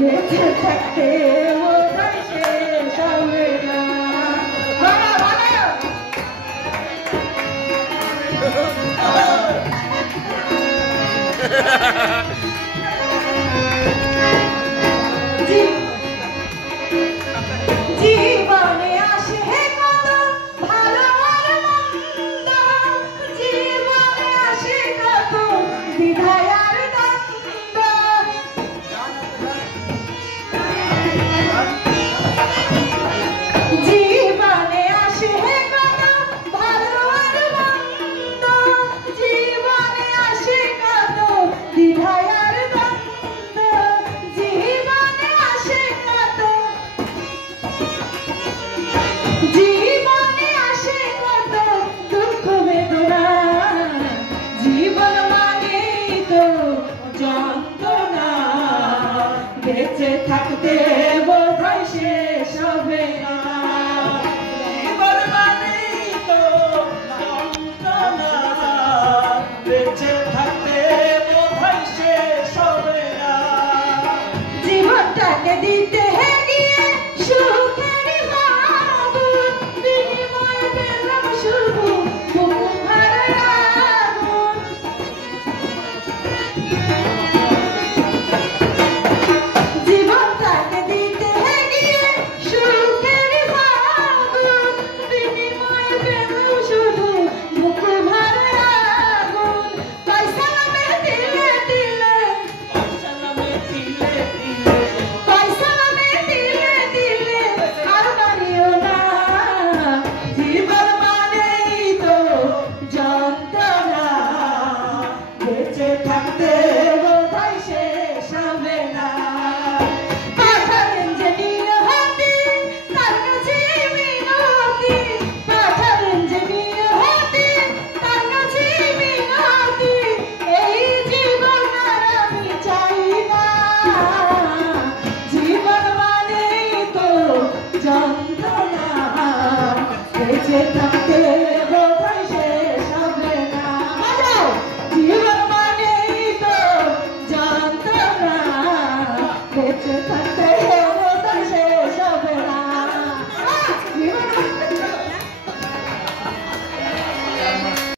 বেঁচে থাকতে বোধহয় শেষ হবে না। জীবনে আসে কত ভালো আর মন্দ, জীবনে আসে কত দ্বিধায় আর দ্বন্দ্ব, জীবনে আসে কত ভালো আর মন্দ, জীবনে আসে কত দ্বিধায় আর দ্বন্দ্ব, জীবনে আসে কত, জীবনে আসে কত দুঃখ বেদনা, জীবন মানেই তো যন্ত্রণা, বেঁচে থাকতে বোধহয় শেষ হবে না। জীবন মানেই তো যন্ত্রণা, বেঁচে থাকতে বোধহয় শেষ হবে না। জীবনটাকে দিতে গিয়ে সুখের আগুন, বিনিময়ে পেলাম শুধু বুক ভরা আগুন। জীবনটাকে দিতে গিয়ে সুখের আগুন, বিনিময়ে পেলাম শুধু বুক ভরা আগুন। পয়সা নামে দিলে দিলে, পয়সা নামে দিলে দিলে, পয়সা নামে দিলে দিলে আর মানিও না। জীবন মানেই তো যন্ত্রণা, বেঁচে থাকতে বোধহয় শেষ হবে না। পাঠালেন যে নিয়তি তার কাছে মিনতি, পাঠালেন যে নিয়তি তার কাছে মিনতি, এই জীবন আর আমি চাই না। জীবন মানেই তো যন্ত্রণা, বেঁচে থাকতে বোধহয় শেষ হবে না। জীবন মানেই তো যন্ত্রণা, বেঁচে থাকতে